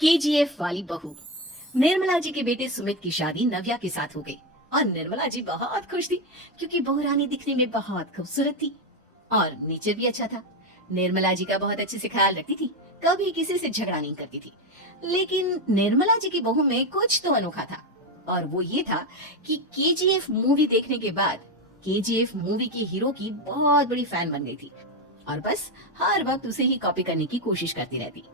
KGF वाली बहू। निर्मला जी के बेटे सुमित की शादी नव्या के साथ हो गई और निर्मला जी बहुत खुश थी क्योंकि बहू रानी दिखने में बहुत खूबसूरत थी और नेचर भी अच्छा था। निर्मला जी का बहुत अच्छे से ख्याल रखती थी, कभी किसी से झगड़ा नहीं करती थी। लेकिन निर्मला जी की बहू में कुछ तो अनोखा था और वो ये था कि केजीएफ मूवी देखने के बाद केजीएफ मूवी के हीरो की बहुत बड़ी फैन बन गई थी और बस हर वक्त उसे ही कॉपी करने की कोशिश करती रहती।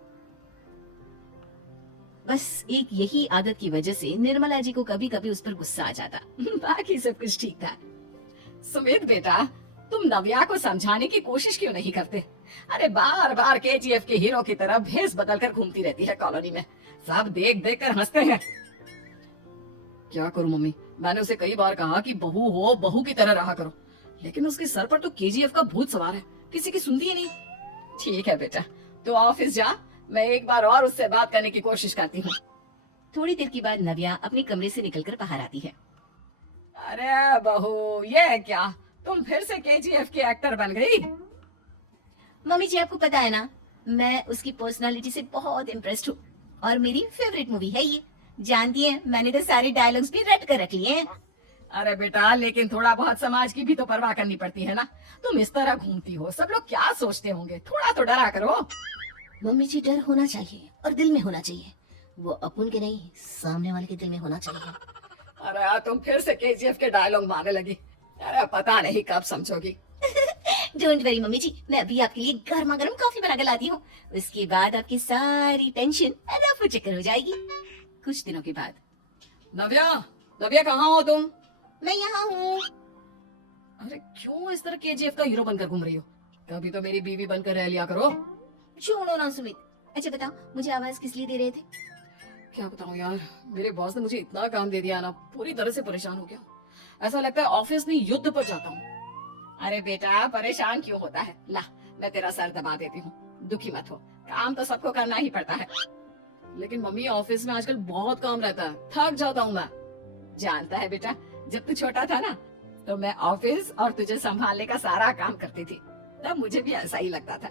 बस एक यही आदत की वजह से निर्मला जी को कभी कभी उस पर गुस्सा आ जाता। बाकी सब कुछ ठीक था। सुमित बेटा, तुम नव्या को समझाने की कोशिश क्यों नहीं करते? अरे बार बार केजीएफ के हीरो की तरह भेस बदल कर घूमती रहती है कॉलोनी में, सब देख देख कर हंसते हैं। क्या करूं मम्मी, मैंने उसे कई बार कहा कि बहू हो, बहू की तरह रहा करो, लेकिन उसके सर पर तो केजीएफ का भूत सवार है, किसी की सुनती ही नहीं। ठीक है बेटा, तो ऑफिस जा, मैं एक बार और उससे बात करने की कोशिश करती हूँ। थोड़ी देर के बाद नव्या अपने कमरे से निकलकर बाहर आती है। अरे बहू, ये क्या, तुम फिर से केजीएफ की एक्टर बन गई? मम्मी जी, आपको पता है ना, मैं उसकी पर्सनालिटी से बहुत इम्प्रेस्ड हूँ और मेरी फेवरेट मूवी है ये। जानती है, मैंने तो सारे डायलॉग्स भी रट कर रख लिए हैं। अरे बेटा, लेकिन थोड़ा बहुत समाज की भी तो परवाह करनी पड़ती है ना। तुम इस तरह घूमती हो, सब लोग क्या सोचते होंगे, थोड़ा तो डरा करो। मम्मी जी, डर होना चाहिए और दिल में होना चाहिए, वो अपन के नहीं, सामने वाले के दिल में होना चाहिए। अरे यार, तुम फिर से केजीएफ के डायलॉग मारने लगी। अरे पता नहीं कब समझोगी। डोंट वरी मम्मी जी, मैं अभी आपके लिए गर्मा गर्म कॉफी बना कर लाती हूँ। उसके बाद आपकी सारी टेंशन रफू चक्कर हो जाएगी। कुछ दिनों के बाद। नव्या, नव्या कहाँ हो तुम? मैं यहाँ हूँ। अरे क्यों इस तरह केजीएफ का हीरो बनकर घूम रही हो? कभी तो मेरी बीवी बनकर रह लिया करो। छोड़ो ना सुमित। अच्छा बताओ, मुझे आवाज किस लिए दे रहे थे? क्या बताऊं यार, मेरे बॉस ने मुझे इतना काम दे दिया ना, पूरी तरह से परेशान हो गया। ऐसा लगता है ऑफिस में युद्ध पर जाता हूँ। अरे बेटा, परेशान क्यों होता है? ला, मैं तेरा सर दबा देती हूँ, दुखी मत हो, काम तो सबको करना ही पड़ता है। लेकिन मम्मी, ऑफिस में आजकल बहुत काम रहता है, थक जाता हूँ मैं। जानता है बेटा, जब तू छोटा था ना, तो मैं ऑफिस और तुझे संभालने का सारा काम करती थी, तब मुझे भी ऐसा ही लगता था।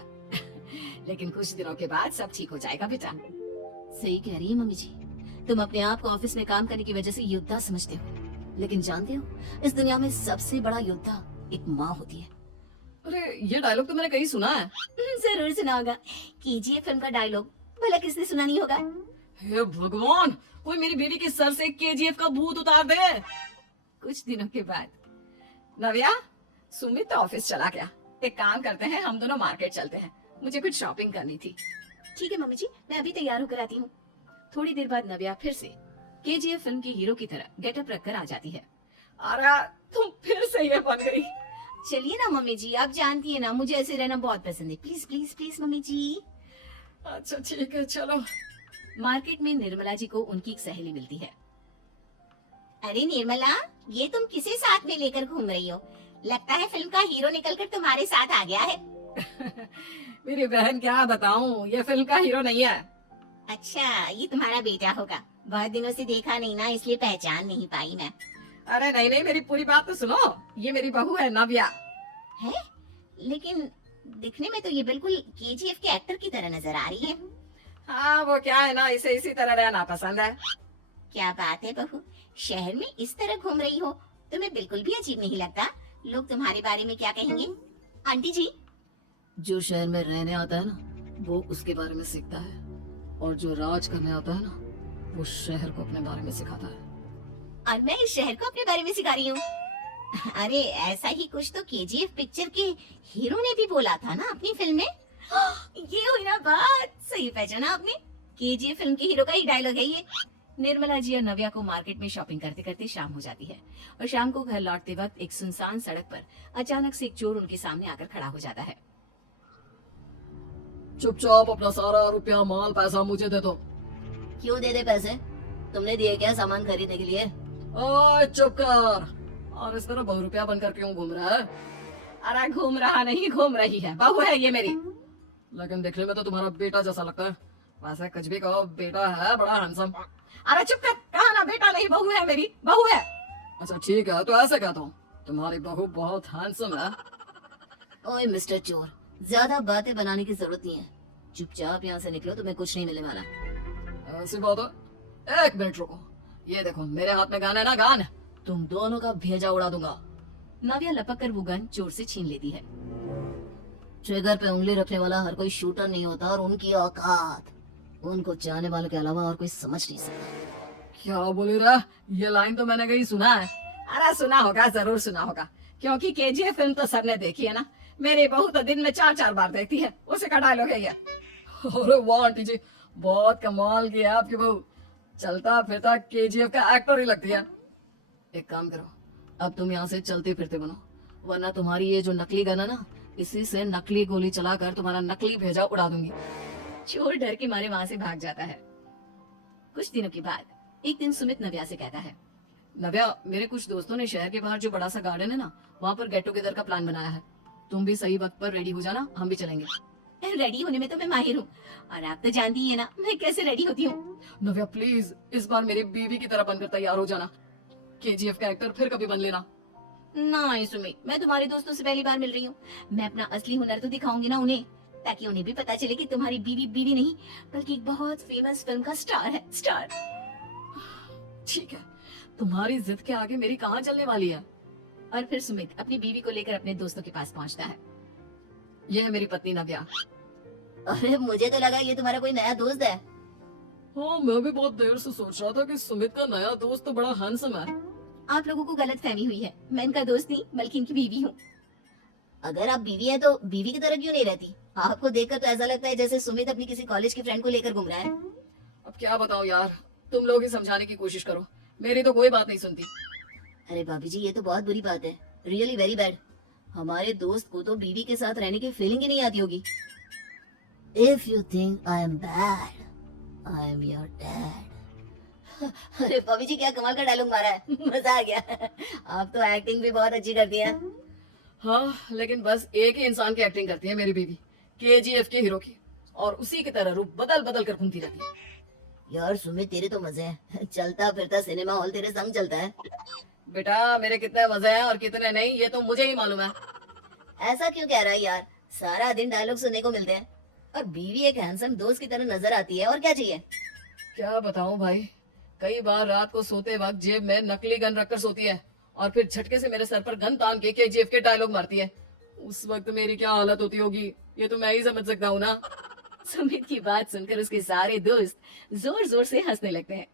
लेकिन कुछ दिनों के बाद सब ठीक हो जाएगा बेटा। सही कह रही है मम्मी जी, तुम अपने आप को ऑफिस में काम करने की वजह से योद्धा समझते हो, लेकिन जानते हो, इस दुनिया में सबसे बड़ा योद्धा एक माँ होती है। अरे ये डायलॉग तो मैंने कहीं सुना है। जरूर सुना होगा, केजीएफ फिल्म का डायलॉग, भला किसने सुना नहीं होगा। हे भगवान, कोई मेरी बीवी के सर से केजीएफ का भूत उतार दे। कुछ दिनों के बाद। नव्या, सुमित तो ऑफिस चला गया, एक काम करते हैं, हम दोनों मार्केट चलते हैं, मुझे कुछ शॉपिंग करनी थी। ठीक है मम्मी जी, मैं अभी तैयार होकर आती हूँ। थोड़ी देर बाद नव्या फिर से केजीएफ फिल्म के हीरो की तरह गेटअप रखकर आ जाती है। अरे तुम फिर से ये बन गई। चलिए ना मम्मी जी, आप जानती है ना, मुझे ऐसे रहना बहुत पसंद है। प्लीज प्लीज प्लीज मम्मी जी। अच्छा ठीक है, चलो। मार्केट में निर्मला जी को उनकी एक सहेली मिलती है। अरे निर्मला, ये तुम किसे साथ में लेकर घूम रही हो? लगता है फिल्म का हीरो निकलकर तुम्हारे साथ आ गया है। मेरी बहन, क्या बताऊं, ये फिल्म का हीरो नहीं है। अच्छा, ये तुम्हारा बेटा होगा, बहुत दिनों से देखा नहीं ना, इसलिए पहचान नहीं पाई मैं। अरे नहीं नहीं, मेरी पूरी बात तो सुनो, ये मेरी बहू है नव्या। है? लेकिन दिखने में तो ये बिल्कुल केजीएफ के एक्टर की तरह नजर आ रही है। हाँ, वो क्या है ना, इसे इसी तरह रहना पसंद है। क्या बात है बहू, शहर में इस तरह घूम रही हो, तुम्हें बिल्कुल भी अजीब नहीं लगता? लोग तुम्हारे बारे में क्या कहेंगे? आंटी जी, जो शहर में रहने आता है ना, वो उसके बारे में सीखता है, और जो राज करने आता है ना, वो शहर को अपने बारे में सिखाता है। और मैं इस शहर को अपने बारे में सिखा रही हूँ। अरे ऐसा ही कुछ तो केजीएफ पिक्चर के हीरो ने भी बोला था ना अपनी फिल्म में। ये हुई ना बात, सही पहचाना आपने, केजीएफ फिल्म के हीरो का ही डायलॉग है ये। निर्मला जी और नव्या को मार्केट में शॉपिंग करते करते शाम हो जाती है और शाम को घर लौटते वक्त एक सुनसान सड़क पर अचानक से एक चोर उनके सामने आकर खड़ा हो जाता है। चुपचाप अपना सारा रुपया, माल, पैसा मुझे दे दो। क्यों दे दे पैसे? तुमने दिए क्या सामान खरीदने के लिए? ओए चुप कर, और इस तरह बहुरुपया बनकर क्यों घूम रहा है? अरे घूम रहा नहीं, घूम रही है, बहू है ये मेरी। लेकिन देखने में तो तुम्हारा बेटा जैसा लगता है। वैसे कुछ भी कहो, बेटा है बड़ा हैंडसम। अरे चुप कर, कहा ना बेटा नहीं, बहू है मेरी, बहू है। अच्छा ठीक है, तो ऐसे कहता हूँ, तुम्हारी बहू बहुत हैंडसम है। ओए मिस्टर चोर, ज्यादा बातें बनाने की जरूरत नहीं है, चुपचाप यहाँ से निकलो, तुम्हें कुछ नहीं मिलने वाला। ऐसी बात है, 1 मिनट रुको। ये देखो मेरे हाथ में गन है ना, गन। तुम दोनों का भेजा उड़ा दूंगा। नव्या लपक कर वो गन जोर से छीन लेती है। ट्रिगर पे उंगली रखने वाला हर कोई शूटर नहीं होता, और उनकी औकात उनको चाहने वालों के अलावा और कोई समझ नहीं सकता। क्या बोल रहा? ये लाइन तो मैंने कहीं सुना है। अरे सुना होगा, जरूर सुना होगा, क्योंकि केजीएफ फिल्म तो सबने देखी है ना। मेरी बहू तो दिन में 4-4 बार देखती है, उसी का डायलॉग है ये। अरे वाह आंटी जी, बहुत कमाल की है आपकी बहू। चलता फिरता केजीएफ का एक्टर ही लगती है। एक काम करो, अब तुम यहाँ से चलते फिरते बनो, वरना तुम्हारी ये जो नकली गन है ना, इसी से नकली गोली चलाकर तुम्हारा नकली भेजा उड़ा दूंगी। चोर डर के मारे वहां से भाग जाता है। कुछ दिनों के बाद एक दिन सुमित नव्या से कहता है, नव्या, मेरे कुछ दोस्तों ने शहर के बाहर जो बड़ा सा गार्डन है ना, वहाँ पर गेट टुगेदर का प्लान बनाया है। तुम भी सही वक्त पर रेडी हो जाना, हम भी चलेंगे। रेडी होने में तो मैं माहिर हूँ, और आप तो जानती ही है ना मैं कैसे रेडी होती हूँ। नव्या प्लीज, इस बार मेरी बीवी की तरह बनकर तैयार हो जाना। केजीएफ का एक्टर फिर कभी बन लेना। नहीं सुमित, मैं तुम्हारे दोस्तों से पहली बार मिल रही हूँ। मैं अपना असली हुनर तो दिखाऊंगी ना उन्हें, ताकि उन्हें भी पता चले कि तुम्हारी बीवी बीवी नहीं, बल्कि एक बहुत फेमस फिल्म का स्टार है, स्टार। ठीक है, तुम्हारी जिद के आगे मेरी कहाँ चलने वाली है। और फिर सुमित अपनी बीवी को लेकर अपने दोस्तों के पास पहुँचता है। यह है मेरी पत्नी नव्या। अरे मुझे तो लगा ये तुम्हारा कोई नया दोस्त है। हाँ, मैं भी बहुत देर से सोच रहा था कि सुमित का नया दोस्त तो बड़ा हैंडसम है। आप लोगों को गलत फहमी हुई है, मैं इनका दोस्त नहीं बल्कि इनकी बीवी हूँ। अगर आप बीवी हैं तो बीवी की तरह क्यों नहीं रहती? आपको देखकर तो ऐसा लगता है जैसे सुमित अपनी किसी कॉलेज की फ्रेंड को लेकर घूम रहा है। अब क्या बताऊं यार, तुम लोग ही समझाने की कोशिश करो, मेरी तो कोई बात नहीं सुनती। अरे भाभी जी, ये तो बहुत बुरी बात है, रियली वेरी बैड। हमारे दोस्त को तो बीवी के साथ रहने की फीलिंग ही नहीं आती होगी। If you think I am bad, I am your dad. अरे भाभी जी, क्या कमाल का डायलॉग मारा है, मजा आ गया। आप तो एक्टिंग भी बहुत अच्छी करती हैं। हाँ, लेकिन बस एक ही इंसान की एक्टिंग करती है मेरी बीवी, केजीएफ के हीरो की, और उसी की तरह रूप बदल बदल कर घूमती रहती है। यार सुमित, तेरे तो मजे हैं, चलता फिरता सिनेमा हॉल तेरे संग चलता है। बेटा, मेरे कितने मजे हैं और कितने नहीं, ये तो मुझे ही मालूम है। ऐसा क्यों कह रहा है यार, सारा दिन डायलॉग सुनने को मिलते हैं, और बीवी एक हैंडसम दोस्त की तरह नजर आती है, और क्या चाहिए। क्या बताऊं भाई, कई बार रात को सोते वक्त जेब में नकली गन रखकर सोती है, और फिर झटके से मेरे सर पर गन तान के केजीएफ के डायलॉग मारती है। उस वक्त मेरी क्या हालत होती होगी, ये तो मैं ही समझ सकता हूँ ना। सुमित की बात सुनकर उसके सारे दोस्त जोर जोर से हंसने लगते हैं।